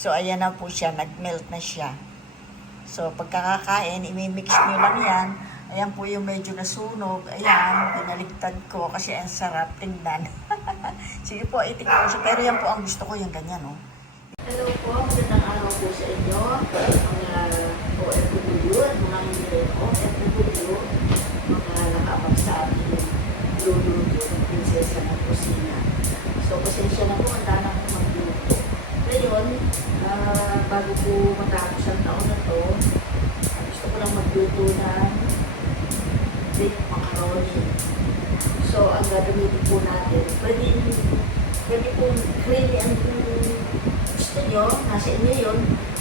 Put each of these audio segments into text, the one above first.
So, ayan na po siya. Nag-melt na siya. So, pagkakakain, imimix nyo lang yan. Ayan po yung medyo nasunog. Ayan, pinaligtad ko kasi ang sarap tingnan. Sige po, itikman ko siya. Pero yan po ang gusto ko, yung ganyan, oh. Hello po, magandang araw po sa inyo. Mga OFW at mga hindi OFW, mga nakabag sa ating luluto ng prinsesa ng kusina. So, pasensya na po, ang magluto. Ngayon, ah, bago po matapos ang taon na to, gusto ko lang magluto ng baked macaroni. So, ang gagamitin po natin, pwede, pwede po creamy ang gusto nyo, nasa inyo yun.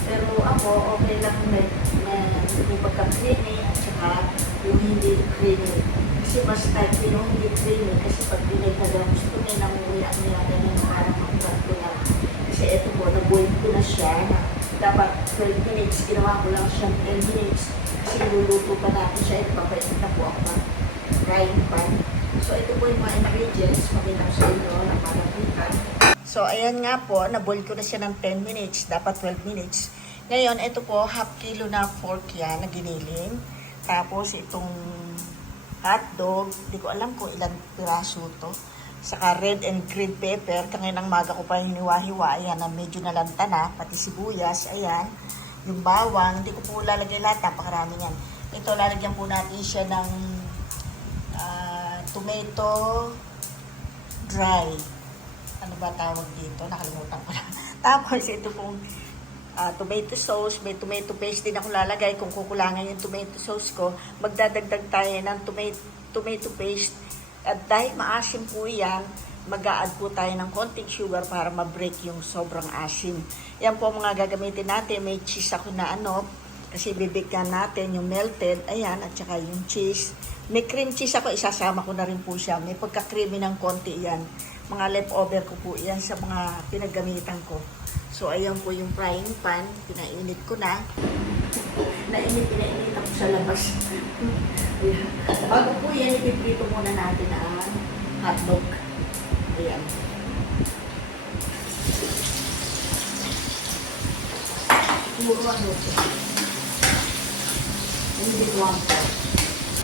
Pero ako, okay lang na, na yung pagka-creamy at saka yung hindi creamy. Kasi mas type yung hindi creamy kasi pag pinagtaga gusto nyo nang umiyak nila ganun parang makulat ko na. Kasi eto po, nag-boil ko na siya. Dapat 12 minutes, ginawa ko lang siyang 10 minutes. Kasi luluto pa natin siya, ipapait na po ako ng frying pan. So ito po yung mga ingredients, makita ko sa inyo na. So, ayan nga po, na-boil ko na siya ng 10 minutes, dapat 12 minutes. Ngayon, ito po, half kilo na pork yan na giniling. Tapos, itong hotdog, hindi ko alam kung ilang piraso to. Saka red and green pepper, kanginang maga ko pa hiniwa-hiwa, ayan, na medyo nalanta na, pati sibuyas, ayan. Yung bawang, hindi ko po lalagay lahat, napakarami yan. Ito, lalagyan po natin siya ng ah, tomato dry ano ba tawag dito? Nakalimutan ko na. Tapos ito pong ah, tomato sauce, may tomato paste din ako lalagay. Kung kukulangan yung tomato sauce ko, magdadagdag tayo ng tomato, tomato paste. At dahil maasim po yan, mag add po tayo ng konting sugar para ma-break yung sobrang asim. Yan po mga gagamitin natin. May cheese ako na ano, kasi bibigyan natin yung melted, ayan, at saka yung cheese. May cream cheese ako, isasama ko na rin po siya. May pagka-creamy ng konti yan. Mga leftover ko po yan sa mga pinaggamitan ko. So, ayan po yung frying pan. Pinainit ko na. Nainit, pinainit ako sa labas. ayan. Bago po yan, ipiprito muna natin ang hotdog. Ayan. Puro ano po. Hindi ko ang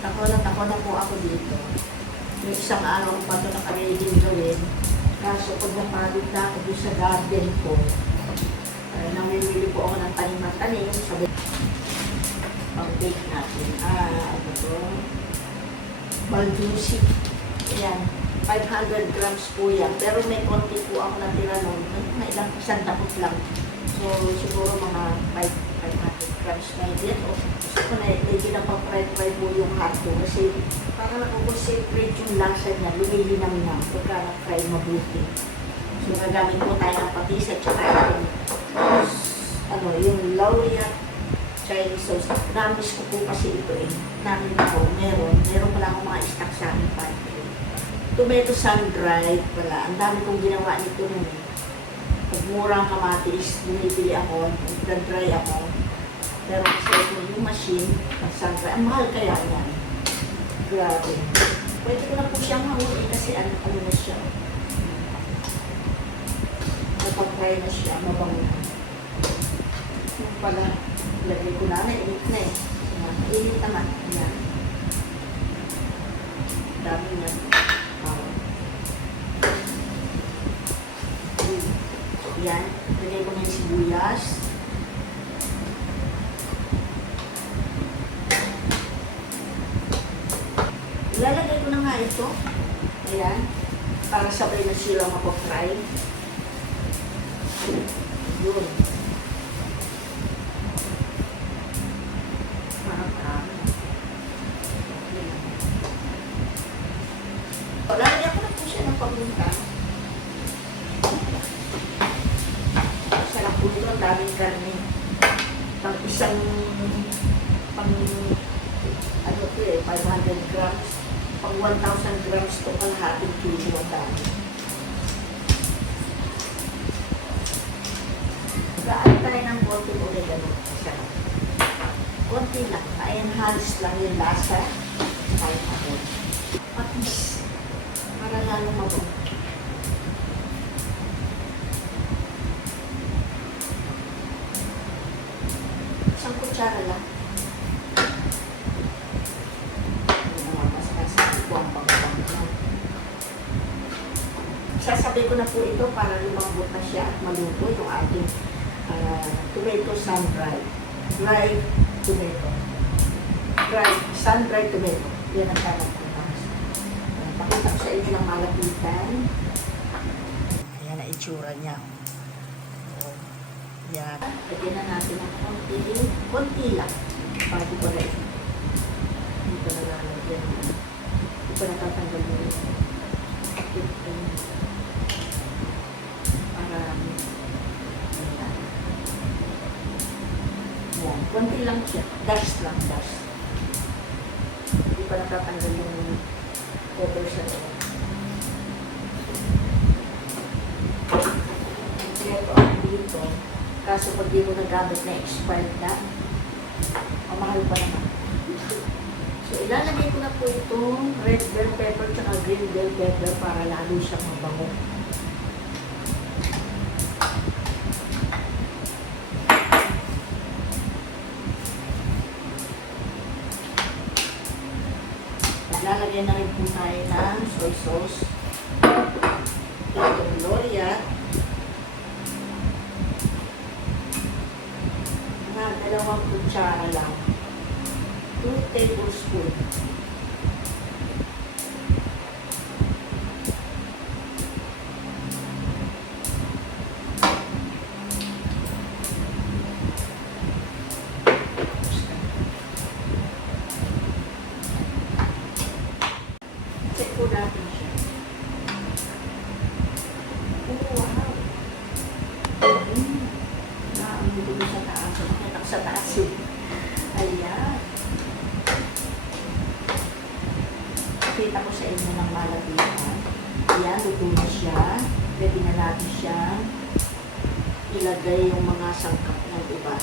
Tako na tako na po ako dito. May isang araw pa ito nakaready gawin. Kaso pag napagod na ako sa garden ko, ay namimili po ako ng tanim ng tanim. Sabi, bake natin. Ah, ano to? Baldusi. Ayan. 500 grams po yan. Pero may konti po ako natira noon. May ilang isang tapot lang. So, siguro mga 5, 500 grams na yun. O, gusto ko na, medyo na pang-fry-fry po yung hotdog. Kasi, para na-concentrate yung lasa niya, lumilinang na pagka na-fry mabuti. So, gagamit po tayo ng patis at saka yung, ano, yung laureate Sauce. Namiss ko po kasi ito eh. Namin ako, meron. Meron pala akong mga stock sa amin pa. Tomato sun-dried pala. Ang dami kong ginawa nito nun eh. Pag murang kamatis, bumibili ako, nag-dry ako. Pero kasi ito yung machine, pag sun-dry, ang mahal kaya yan. Grabe. Pwede ko na po siyang mahuli kasi ano, ano na siya. Napag-try na siya, mabango. Yung pala, lagay ko na, nainit na eh. Ayan, Init naman. Ayan. Dami niya. Wow. Yan. Lagay ko na yung sibuyas. Ilalagay ko na nga ito. Ayan. Para sabay na sila mapag-fry. Yun. Marami. Ayan. O, Lalagyan ko na po siya ng paminta. Sarap po ito, ang daming karne. Pang isang, pang, ano to eh, 500 grams. Pang 1,000 grams to kalahating kilo ang dami. Gaan tayo ng konti oregano. Sarap. Konti lang. I-enhance lang yung lasa. Kahit ako. Patis. Para lalo mabango. kutsara lang. Sasabi ko na po ito para lumambot na siya at maluto yung ating ah, tomato sun-dried. Dried tomato. Dried, sun-dried tomato. Yan ang sarap ko. Pakita ko sa inyo ng malapitan. Ayan ang itsura niya. Oh, yan. Lagyan na natin ng konti. Konti lang. Bago ko rin. Hindi ko nalalagyan. Hindi ko natatanggal mo rin. Para ayan. Yan. Konti lang siya. Dust lang, dust. Hindi pa natatanggal yung cover sa loob. Ito ang dito. Kaso pag di mo nagamit na expired na, ang mahal pa naman. So ilalagay ko na po itong red bell pepper tsaka green bell pepper para lalo siyang mabango. Maglalagay na rin po tayo ng soy sauce. Tudo Tu por escuro Naamoy ko sa taas. Nakita ko sa taas eh. Ayan. Kita ko sa inyo ng malapitan. Ayan, luto na siya. Pwede na natin siya ilagay yung mga sangkap ng iba.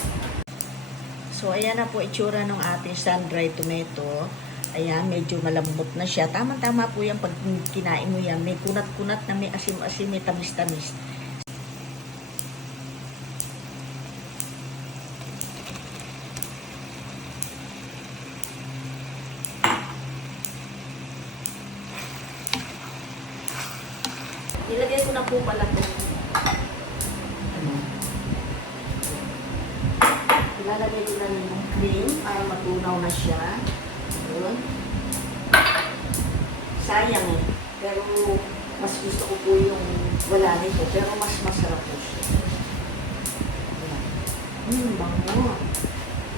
So, ayan na po itsura ng ating sun-dried tomato. Ayan, medyo malambot na siya. Tama-tama po yan pag kinain mo yan. May kunat-kunat na may asim-asim, may tamis-tamis. Ilagay ko na po pala ito. Ano? Ilalagay ko na rin yung cream para matunaw na siya. Yun. Sayang eh. Pero mas gusto ko po yung wala nito. Pero mas masarap po siya. Hmm, bango.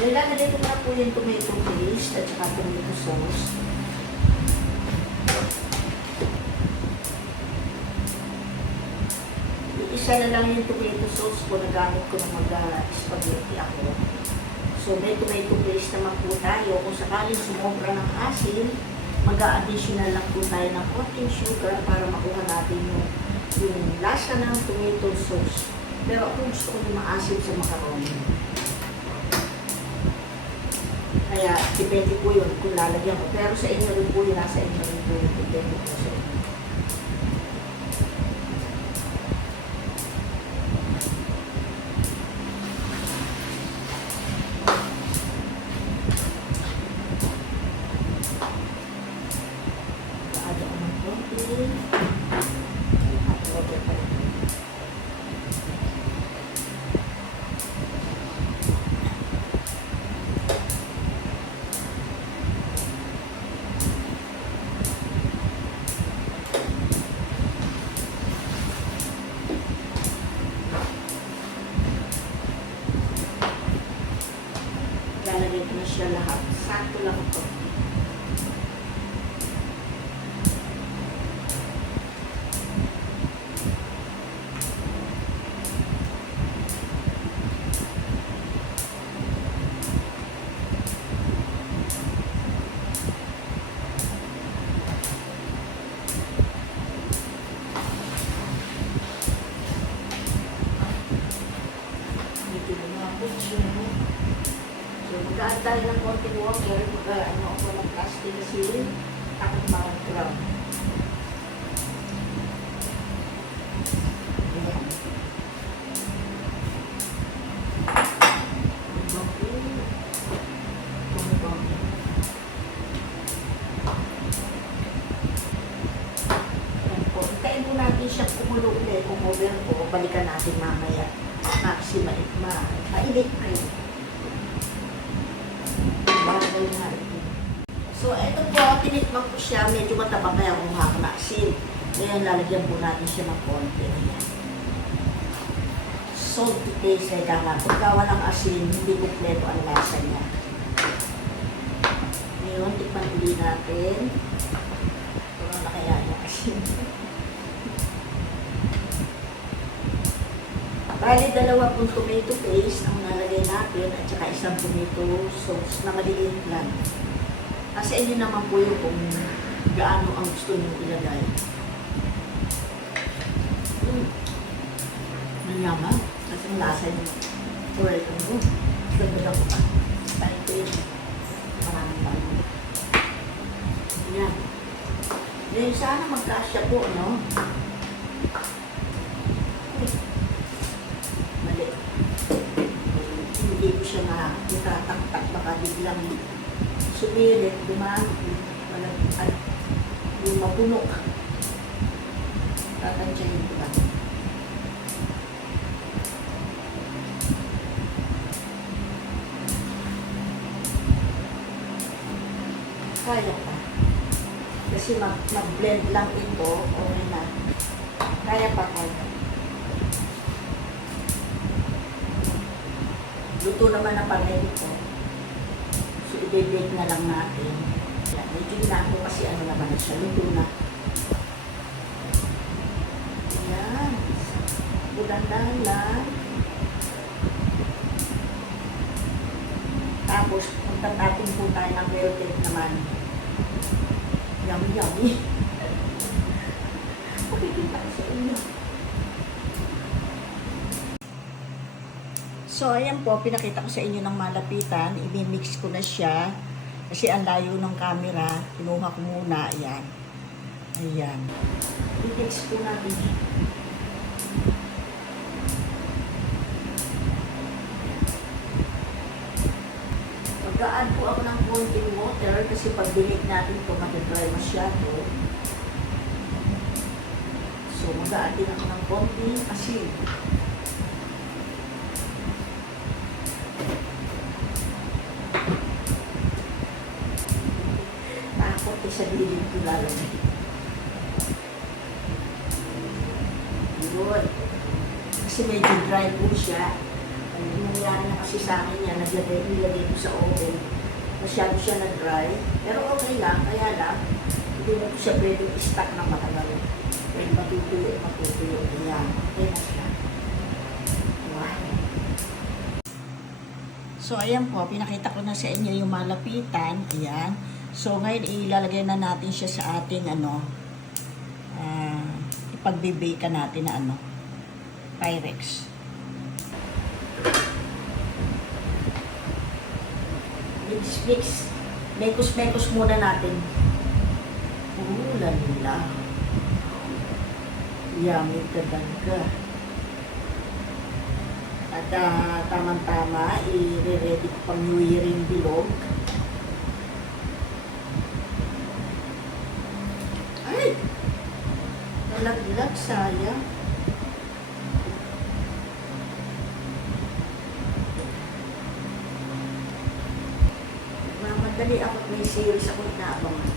Ilalagay ko na po yung tomato paste at saka tomato sauce. Isa na lang yung tomato sauce ko na gamit ko ng mag-spaghetti ako. So, may tomato paste naman po tayo. Kung sakaling sumobra ng asin, mag-a-additional lang po tayo ng konting sugar para makuha natin yung, yung lasa ng tomato sauce. Pero ako gusto ko yung maasim sa macaroni. Kaya, depende po yun kung lalagyan ko. Pero sa inyo rin po yun, nasa inyo rin po yun. Depende po sa inyo. Add ako ng konti. Hot water pa rin. Lalagay ko na siya lahat. Sakto lang ito. Medyo lumapot siya. So, magkaan tayo ng konting water. Mag, ano ako ng plastic kasi takot bawang ground. Ayan. Bago. Natin mamaya. Maxi maikma. Mainit rin. Bagay na ito. So, ito po, tinikman ko siya. Medyo matabang kaya kumuha ko na asin. Ngayon, lalagyan po natin siya ng konti. Ayan. Salt to taste. Kaya nga, pagka walang asin, hindi kumpleto ang lasa niya. Ngayon, tikman ulit natin. Kung na kaya yung asin. Bali, dalawa pong tomato paste ang nalagay natin at saka isang tomato sauce na maliit lang. Kasi inyo naman po yung kung gaano ang gusto niyo ilagay. Mm. Manyaman. Kasi ang lasa niyo. Welcome mo. Ganda pa. Tayo ko yun. Maraming tayo. Yan. Yan, sana magkasya po, no? Uy. Mali. Hindi ko siya makitataktak. Baka biglang sumirit, dumami. Walang, at yung mapuno. Tatansyahin ko lang. Kaya pa. Kasi mag- mag-blend lang ito, okay na. Kaya pa kaya. Luto naman na pala ito. I-bake na lang natin. Yan, medyo ginako kasi ano naman na siya, luto na. Yan. Bulandan lang. Tapos, magtatapon po tayo ng melted naman. Yummy, yummy. Pakikita ko sa inyo. So, ayan po, pinakita ko sa inyo ng malapitan. I-mix ko na siya. Kasi ang layo ng camera. Kinuha ko muna. Ayan. Ayan. I-mix po natin. Mag-a-add po ako ng konting water kasi pag binig natin ito, matidry masyado. So, mag-a-add din ako ng konting asin. Takot eh sa gilid ko lalagay. Yun. Kasi medyo dry po siya. Ang nangyari na kasi sa akin yan, naglagay nilagay ko sa oven. Masyado siya na-dry. Pero okay lang, kaya lang, hindi mo po siya pwedeng i-stack ng matagal. Pwede matutuyo, matutuyo. Ayan, okay na siya. Wow. So, ayan po, pinakita ko na sa inyo yung malapitan. Ayan. So, ngayon ilalagay na natin siya sa ating ano, ah, ipagbe-bake natin na ano, Pyrex. Mix, mix. Mekos-mekos muna natin. Oh, lalila. Yummy talaga. At ah, tamang-tama, i-ready ko pang New Year yung bilog. Ay! Nalaglag, sayang. Mamadali ako at may series ako inaabangan.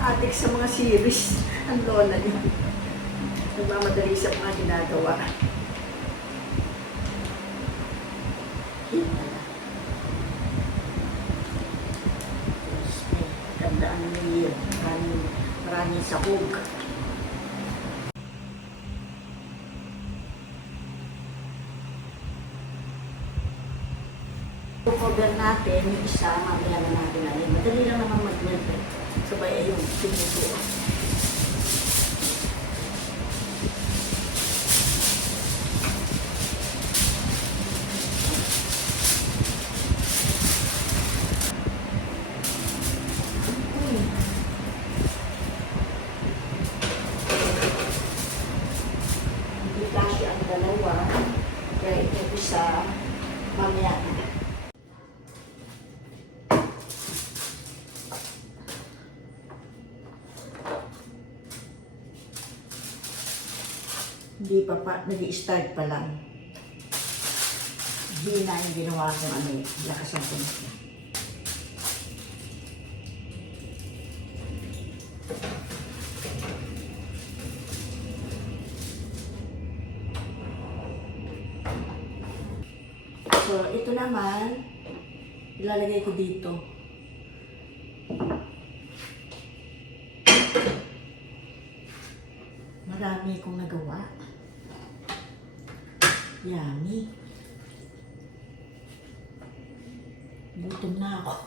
Adik sa mga series, ang lola niya. Nagmamadali sa mga ginagawa. Yun pala. Yes, may Ganda ang New Year. Maraming, maraming sahog. cover natin yung isa, mamaya na natin na Madali lang naman mag-melt eh. Sabay ay yung sinusuo. Uy. Hindi kasi ang dalawa. Kaya ito isa, mamaya na. Hindi pa pa, nag-i-start pa lang. Hindi na yung ginawa kong ano eh, lakas ang puno niya. So, ito naman, ilalagay ko dito. Marami kong nagawa. อย่างนี้ดูตรงหน้าเขา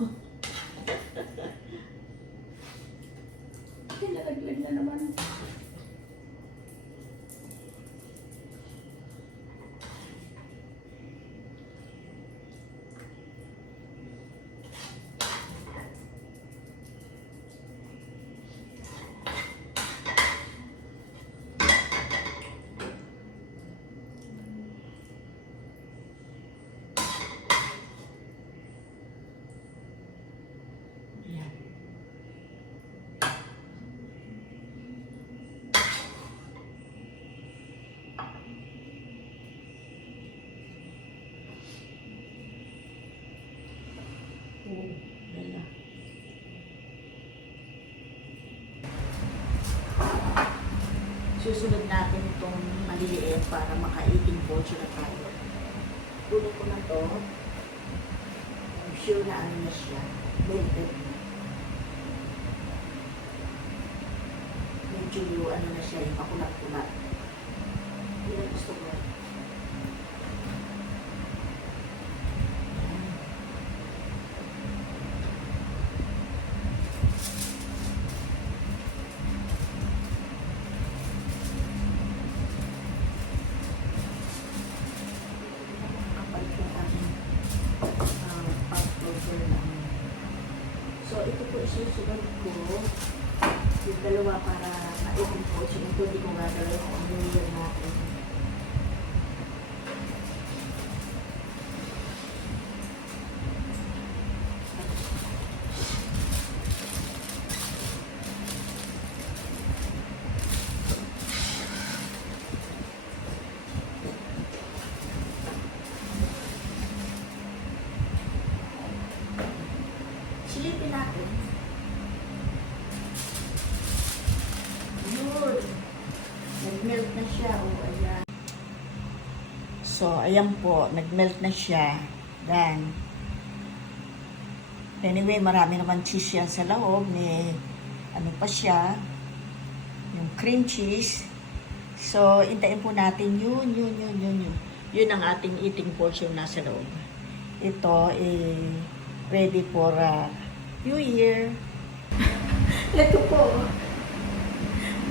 para maka-eating na tayo. Kunin ko na to. I'm sure na ano na siya. Melted na. Medyo ano na siya, yung pakulat-kulat. Yun ang gusto ko. Kapal po aking uh, pop-over namin. So, ito po isusunod ko. Yung dalawa para ma-open po. So, ito hindi ko gagawin kung ano yung natin. Silipin natin. Yun. Nag-melt na siya. O, ayan. So, ayan po. Nag-melt na siya. Then, anyway, marami naman cheese yan sa loob. May, ano pa siya, yung cream cheese. So, intayin po natin yun, yun, yun, yun, yun. Yun ang ating eating portion nasa loob. Ito, eh, ready for uh, New Year. Ito po.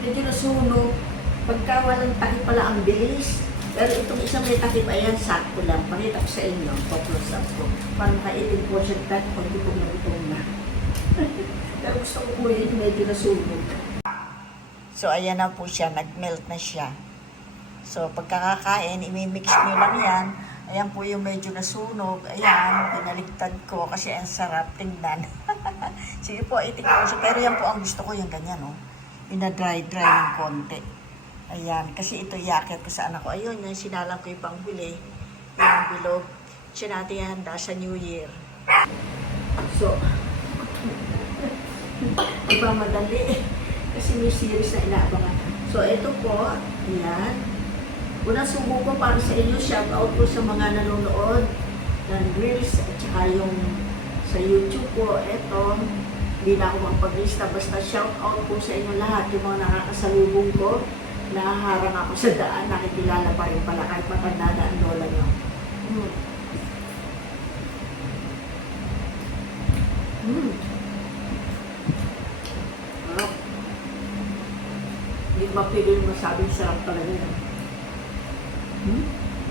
Medyo nasunog. Pagka walang takip pala ang bilis. Pero itong isang may takip, ayan, sakto lang. Pakita ko sa inyo, po-close up ko. Para maka-18 portion cut, pag gutom na gutom na. Pero gusto ko po yun, medyo nasunog. So, ayan na po siya. Nag-melt na siya. So, pagkakakain, imimix nyo lang yan. Ayan po yung medyo nasunog. Ayan, pinaligtad ko kasi ang sarap tingnan. Sige po, itik ko siya. Pero yan po ang gusto ko, yung ganyan, oh. Ina-dry-dry ng konti. Ayan, kasi ito yakit ko sa anak ko. Ayun, yung sinalang ko yung panghuli. Yung bilog. Siya natin handa sa New Year. So, iba madali. Kasi may series na inaabangan. So, ito po, ayan. Unang subo ko para sa inyo, shout out po sa mga nanonood ng Reels at saka yung sa YouTube po. Ito, hindi na ako magpaglista. Basta shout out po sa inyo lahat, yung mga nakakasalubong ko. Nahaharang ako sa daan, nakikilala pa rin pala kahit matanda na ang lola nyo. Mm. Mm. Sarap. Hindi mapigil masabing sarap talaga yan. Hmm?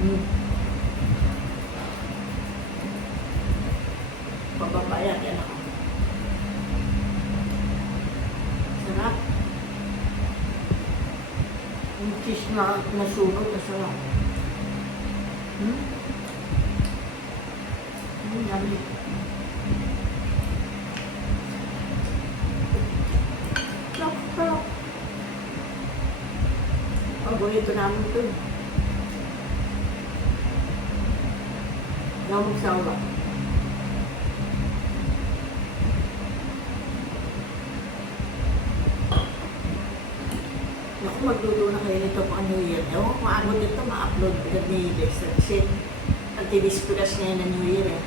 Hmm. Pababayan yan ako. Sarap. Yung cheese na nasunog na sarap. Hmm? Hmm, yummy. Sarap, sarap. Oh. Paborito namin ito. Gamong sawa. Naku, magluto na kayo nito pang New Year. Ewan ko kung ano dito, ma-upload agad ni Dexter. Kasi anti-discuss ngayon na New Year eh.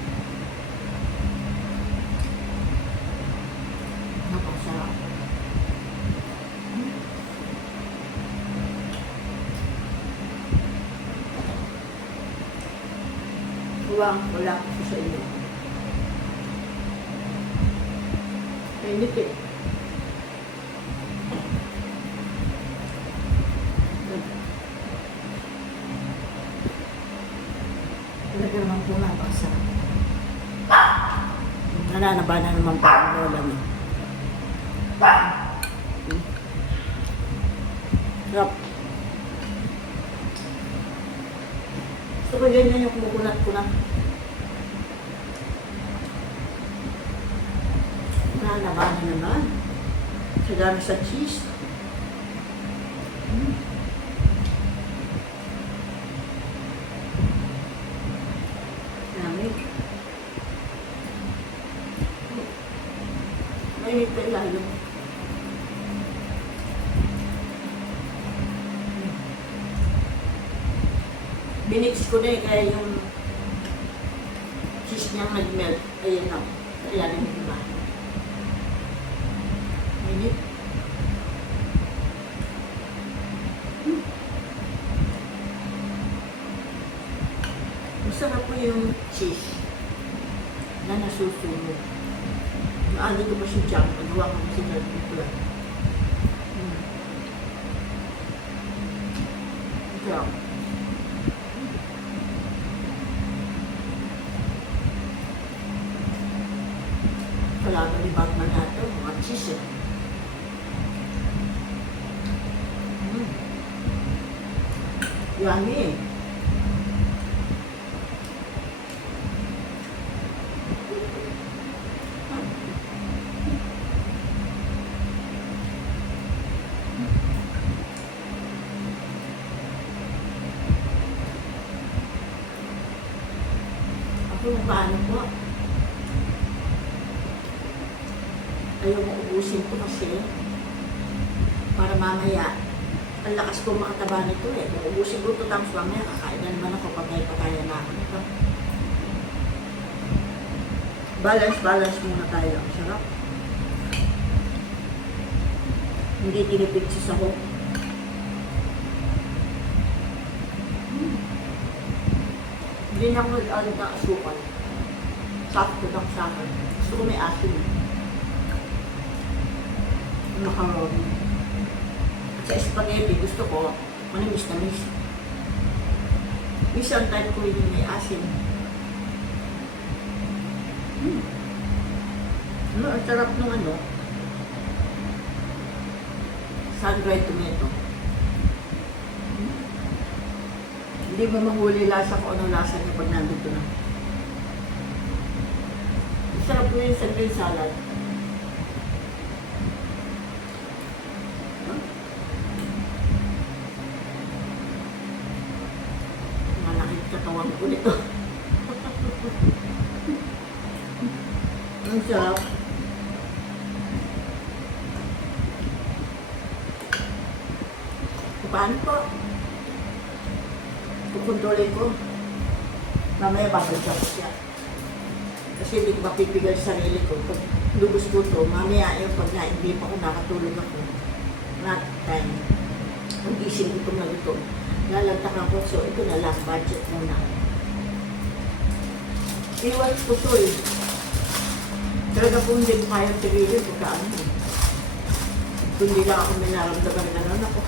Wala, wala ako sa inyo. Mainit eh. Talaga naman po napakasarap. Nananaba na naman po ang lola mo. Sarap. Gusto ko ganyan yung kumukunat ko na. Nananaba na naman. Sagana sa cheese. Mm. Lamig. Mainit pa ilalim. Binix ko na eh, kaya yung cheese niyang nag-melt. Ayan na, sa ilalim ng iba. Mainit. Hmm. Masarap po yung cheese na nasusunog. Naano ko pa si Jam, nagawa ko si Jam pula. Hmm. Sarap. Kalaban ni Batman natin, mga cheese eh. Mm. Yummy eh. Na paano po? Ayaw mo ubusin to kasi para mamaya ang lakas ko makataba nito eh. Kung ubusin ko to tapos mamaya kakain na naman ako patay-pataya na ako nito. Balance, balance muna tayo. Ang sarap. Hindi tinipid sa sahog. Hmm. Hindi na ako nag-alit ng asukal. Sakto lang sa akin. Gusto ko may asin. eh. Macaroni. Sa spaghetti, gusto ko manamis na miss. Minsan type ko yung may asin. Hmm. Ano, ang sarap ng ano, sun-dried tomato. Hmm. Hindi mo mahuli lasa kung ano lasa niya pag nandito na. Sarap ko yung sa salad. Huh? Malaki katawan ko nito. Ang sarap. Paano po? Kukontrolin ko. Mamaya babalik ako siya. Kasi hindi ko mapipigil sa sarili ko. Pag lubos ko to, mamaya yung pag na, hindi pa ako nakatulog ako. Not time. Ang gising ko itong na ito. Lalagtak ako. So, ito na last budget muna. Iwas ko to eh. Talaga po hindi ko kaya tigilin pagka ano eh. Kung hindi lang ako may naramdaman na ano ako.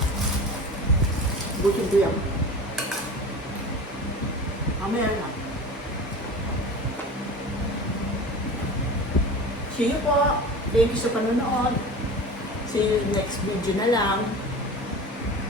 Butin ko yan. Mamaya na. See you po. Thank you sa panonood. See you next video na lang.